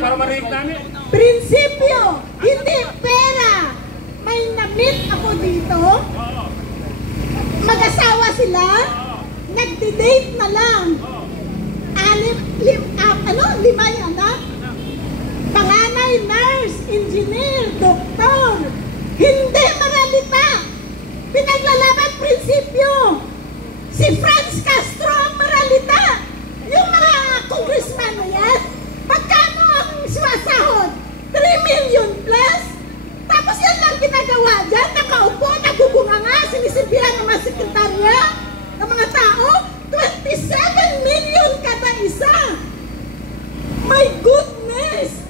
Para marinig namin. Prinsipyo, hindi pera. May na-meet ako dito. Mag-asawa sila. Nagdi-date na lang. Lima yung anak. Panganay, nurse, engineer, doktor. Hindi maralita. Pinaglalaban prinsipyo. Si Franz Castro ang maralita. Yung mga congressman na yan, pagkano ang sumasahod? 3 million plus? Tapos yan lang ginagawa dyan, nakaupo, nagbubunga nga, sinisilbihan ng mga sekretarya, ng mga tao, 27 million kada isa! My goodness!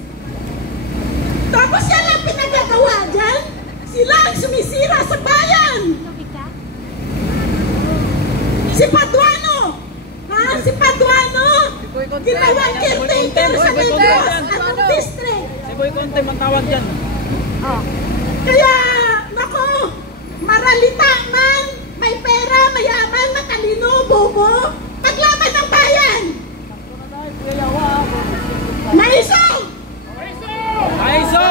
Tapos yan lang pinagagawa dyan, sila ang sumisira sa bayan! Si Paduano! Si Paduano! Ginawang caretaker sa Negros! Anong district? Si Boy Conte matawag dyan. Kaya, nako, maralita man, may pera, mayaman, matalino, bobo, paglaban ng bayan! Maiso! Aiso!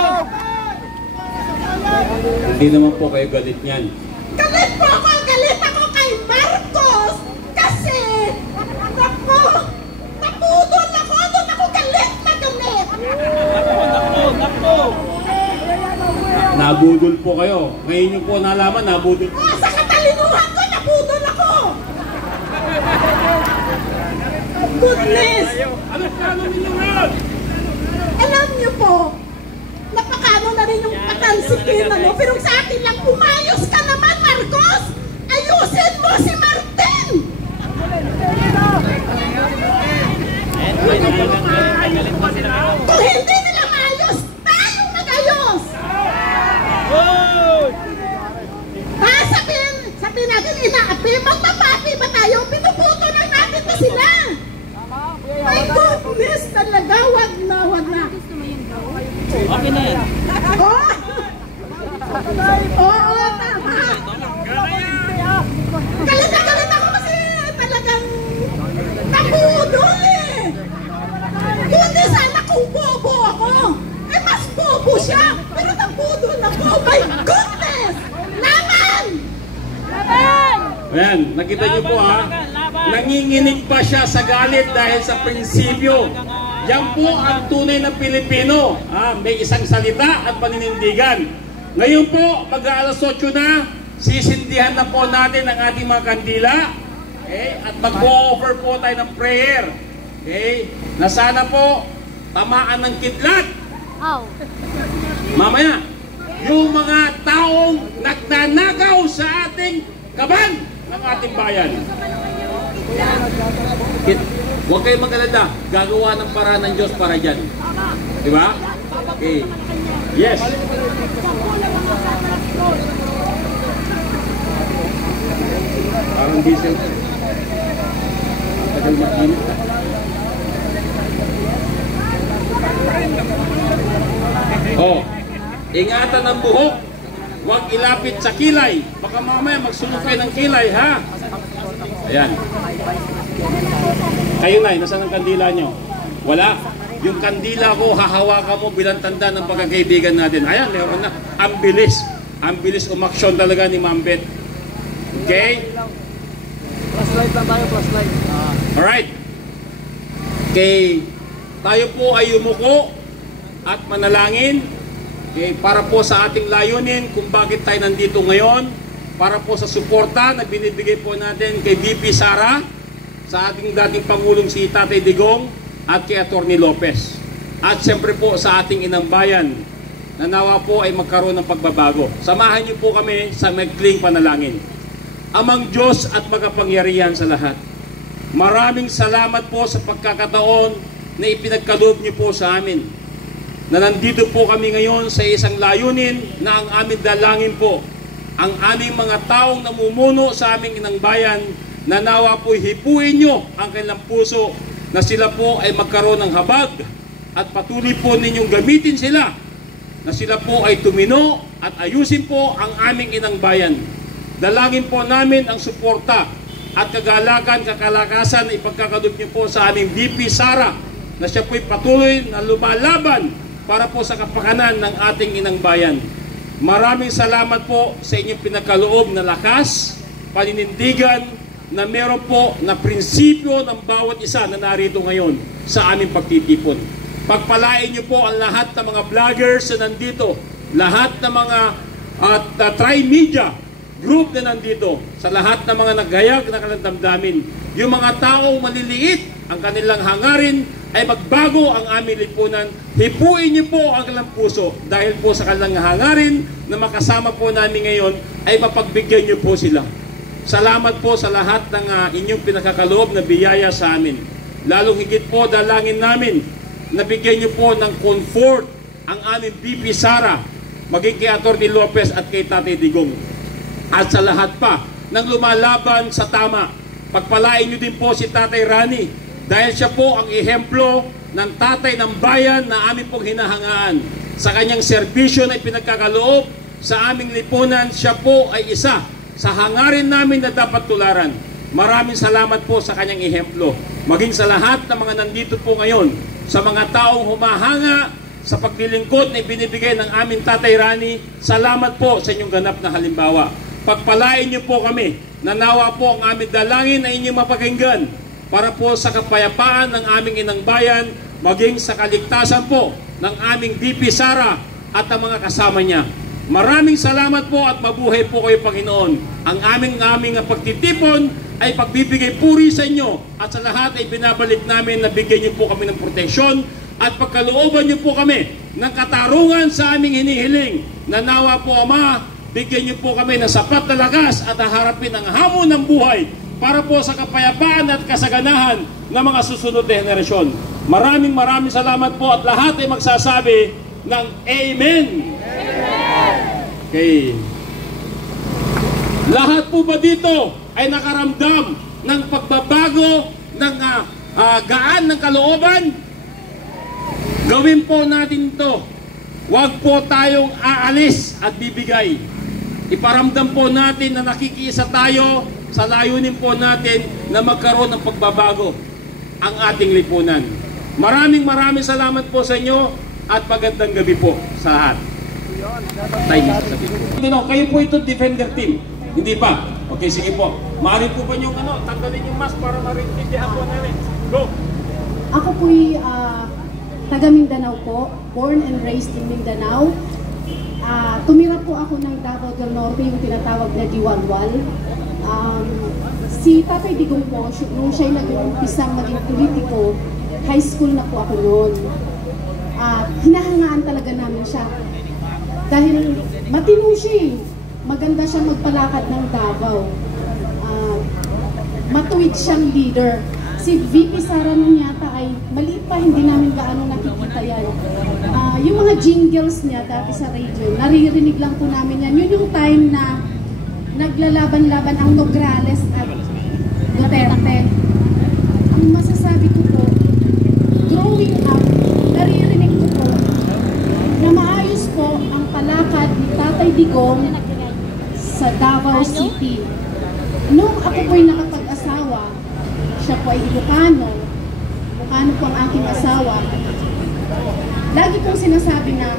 Hindi naman po kayo galit niyan. Galit po ako! Galit ako kay Marcos! Kasi, nako, napudol ako! Doon ako galit na galit! Napo! Nabudol po kayo. Ngayon nyo po nalaman, nabudol po. Sa katalinuhan ko, napudol ako! Goodness! Ano plano ninyo ngayon? Alam niyo po, napakano na rin yung patansikin, ano? Pero sa akin lang, umayos ka naman, Marcos! Ayusin mo si Martin! Kung hindi nila maayos, tayong mag-ayos! Sabihin natin, inaapi, magpapapi ba tayo? Pinuputo lang natin na sila! My goodness, talaga, wag na. Okay na yan. Oo, tama. Galit ako kasi talagang napudol eh. Buti sana kung bobo ako. Eh, mas bobo siya. Pero napudol ako. My goodness! Laban! Ayan, nakita niyo po ha. Nanginginig pa siya sa galit dahil sa prinsipyo. Yan po ang tunay na Pilipino. May isang salita at paninindigan. Ngayon po, mag-aalas 8 na, sisindihan na po natin ang ating mga kandila. Okay? At mag-offer po tayo ng prayer. Okay? Na sana po, tamaan ng kidlat. Mamaya, yung mga taong nagnanakaw sa ating kaban ng ating bayan. Huwag kayong mag-alala, gagawa ng paraan ng Diyos para dyan. Diba? Okay. Yes. Parang diesel. Tagal mag-init. Ingatan ang buhok. Huwag ilapit sa kilay. Baka mamaya magsunod kayo ng kilay, ha? Ayan. Kayo na, nasaan ang kandila nyo? Wala. Yung kandila ko, hahawakan mo bilang tanda ng pagkakaibigan natin. Ayan, meron na. Ang bilis. Ang bilis umaksyon talaga ni Ma'am Beth. Okay? Flashlight lang tayo, flashlight. Alright. Okay. Tayo po ay yumuko at manalangin. Okay, para po sa ating layunin kung bakit tayo nandito ngayon. Para po sa suporta na binibigay po natin kay VP Sara, sa ating dating Pangulong si Tatay Digong at kay Atty. Lopez. At siyempre po sa ating inang bayan na nawa po ay magkaroon ng pagbabago. Samahan niyo po kami sa maikling panalangin. Amang Diyos at makapangyarihan sa lahat, maraming salamat po sa pagkakataon na ipinagkaloob niyo po sa amin. Na nandito po kami ngayon sa isang layunin na ang aming dalangin po, ang aming mga taong namumuno sa aming inang bayan, na nawa po hipuin nyo ang kanilang puso na sila po ay magkaroon ng habag at patuloy po ninyong gamitin sila na sila po ay tumino at ayusin po ang aming inang bayan. Dalangin po namin ang suporta at kagalakan, kakalakasan na ipagkakalob niyo po sa aming VP Sara na siya po'y patuloy na lumalaban para po sa kapakanan ng ating inang bayan. Maraming salamat po sa inyong pinagkaloob na lakas, paninindigan na meron po na prinsipyo ng bawat isa na narito ngayon sa aming pagtitipon. Pagpalain niyo po ang lahat ng mga vloggers na nandito, lahat ng mga tri-media group na nandito, sa lahat ng mga naghayag na kalandamdamin. Yung mga taong maliliit, ang kanilang hangarin ay magbago ang aming lipunan. Hipuin niyo po ang kanilang puso dahil po sa kanilang hangarin na makasama po namin ngayon ay mapagbigyan niyo po sila. Salamat po sa lahat ng inyong pinakakaloob na biyaya sa amin. Lalong higit po dalangin namin na bigyan niyo po ng comfort ang aming VP Sara, maging kay Atty. Lopez at kay Tatay Digong. At sa lahat pa ng lumalaban sa tama, pagpalain niyo din po si Tatay Rani dahil siya po ang ehemplo ng tatay ng bayan na aming pong hinahangaan. Sa kanyang serbisyo na ipinagkakaloob sa aming lipunan, siya po ay isa sa hangarin namin na dapat tularan. Maraming salamat po sa kanyang ehemplo. Maging sa lahat ng mga nandito po ngayon, sa mga taong humahanga sa paglilingkod na ibinibigay ng aming Tatay Rani, salamat po sa inyong ganap na halimbawa. Pagpalain niyo po kami, nanawa po ang aming dalangin na inyong mapakinggan para po sa kapayapaan ng aming inang bayan, maging sa kaligtasan po ng aming VP Sara at ang mga kasama niya. Maraming salamat po at mabuhay po kayo, Panginoon. Ang aming pagtitipon ay pagbibigay puri sa inyo at sa lahat ay binabalik namin na bigyan niyo po kami ng proteksyon at pagkalooban niyo po kami ng katarungan sa aming hinihiling. Nanawa po, Ama, bigyan niyo po kami ng sapat na lakas at haharapin ang hamon ng buhay para po sa kapayapaan at kasaganahan ng mga susunod na henerasyon. Maraming salamat po at lahat ay magsasabi ng Amen. Okay. Lahat po ba dito ay nakaramdam ng pagbabago ng gaan ng kalooban? Gawin po natin ito. Huwag po tayong aalis at bibigay. Iparamdam po natin na nakikiisa tayo sa layunin po natin na magkaroon ng pagbabago ang ating lipunan. Maraming salamat po sa inyo at magandang gabi po sa lahat. Kayo po ito defender team, hindi pa? Okay, sige po. Maaari po ba yung tanggalin yung mask para marintindihan po namin? Go! Ako po'y taga Mindanao po, born and raised in Mindanao. Tumira po ako ng Davao del Norte, yung tinatawag na Diwalwal. Si Tatay Digong po, nung siya'y nag-umpisang maging politiko, high school na po ako noon. Hinahangaan talaga namin siya. Dahil matino siya, maganda siyang magpalakad ng Davao. Matuwid siyang leader. Si VP Sara nun yata ay maliit pa, hindi namin gaano nakikita yan. Yung mga jingles niya dati sa radio, naririnig lang po namin yan. Yun yung time na naglalaban-laban ang Nograles at Duterte. Ang masasabi ko po, growing up, naririnig ko po na maayos po ang palakad ni Tatay Digong sa Davao City. Nung ako po'y nakapag-asawa, siya po ay Ilocano po ang aking asawa, lagi kong sinasabi na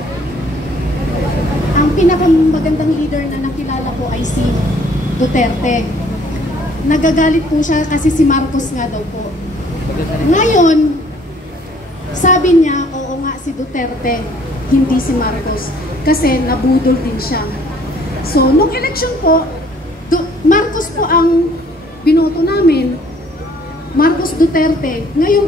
ang pinakamagandang leader na nakilala ko ay si Duterte. Nagagalit po siya kasi si Marcos nga daw po. Ngayon, sabi niya, oo nga si Duterte, hindi si Marcos. Kasi nabudol din siya. So, nung election po, Marcos po ang binoto namin. Marcos Duterte. Ngayon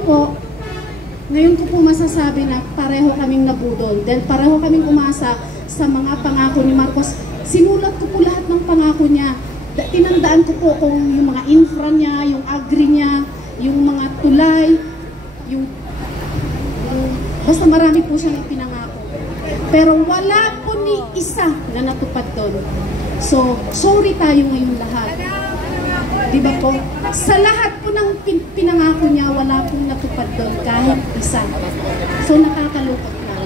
ko po masasabi na pareho kaming nabudol. Dahil pareho kaming umasa sa mga pangako ni Marcos. Sinulat ko po lahat ng pangako niya. Tinandaan ko po kung yung mga infra niya, yung agri niya, yung mga tulay, basta marami po siyang ipinangako. Pero wala po ni isa na natupad doon. So, sorry tayo ngayon lahat. Diba po? Sa lahat po ng pinangako niya, wala pong natupad doon kahit isa. So, nakakalungkot na.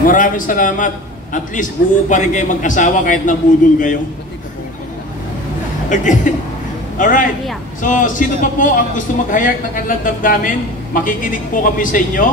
Maraming salamat. At least buo pa rin kayo mag-asawa kahit nabudol kayo. Okay. Alright. So, sino pa po ang gusto maghayag ng kanilang damdamin? Makikinig po kami sa inyo.